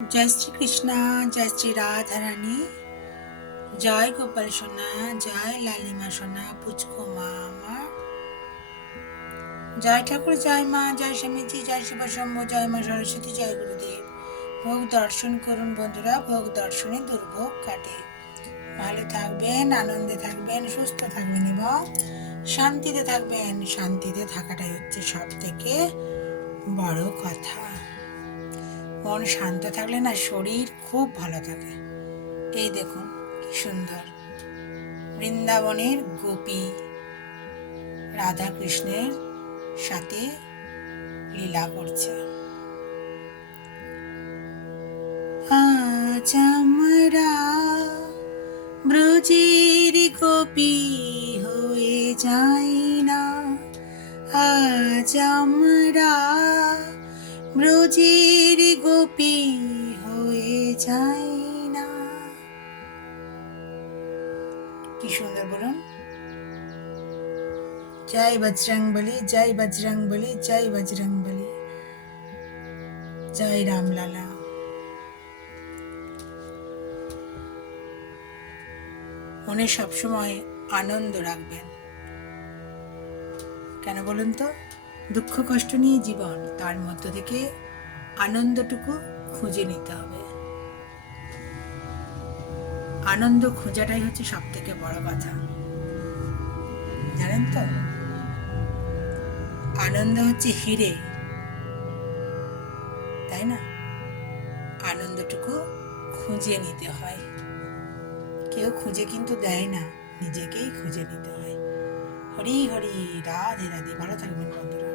জয় শ্রীকৃষ্ণ, জয় শ্রী রাধারানী, জয় গোপাল সোনা, জয় লালিমা সোনা, পুচকো মা আমার, জয় ঠাকুর, জয় মা, জয় স্বামীজি, জয় শিব শম্ভু, জয় মা সরস্বতী, জয় গুরুদেব। ভোগ দর্শন করুন বন্ধুরা, ভোগ দর্শনে দুর্ভোগ কাটে। ভালো থাকবেন, আনন্দে থাকবেন, সুস্থ থাকবেন এবং শান্তিতে থাকবেন। শান্তিতে থাকাটাই হচ্ছে সব থেকে বড় কথা। মন শান্ত থাকলে না শরীর খুব ভালো থাকে। এই দেখুন কি সুন্দর বৃন্দাবনের গোপী রাধা কৃষ্ণের সাথে লীলা করছে। আজ আমরা ব্রজের গোপী হয়ে যাই না, আজ আমরা ব্রজের গোপী হয়ে যাই না। কি সুন্দর বলুন। জয় বজরংবলী, জয় বজরংবলী, জয় বজরংবলী, জয় রামলালা। মনে সবসময় আনন্দ রাখবেন। কেন বলুন তো? দুঃখ কষ্ট নিয়ে জীবন, তার মধ্য থেকে আনন্দটুকু খুঁজে নিতে হবে। আনন্দ খোঁজাটাই হচ্ছে সব থেকে বড় কথা, জানেন তো? আনন্দ হচ্ছে হিরে, তাই না? আনন্দটুকু খুঁজে নিতে হয়। কেউ খুঁজে কিন্তু দেয় না, নিজেকেই খুঁজে নিতে হয়। হরি হরি, রাধে রাধে। ভালো থাকবেন বন্ধুরা।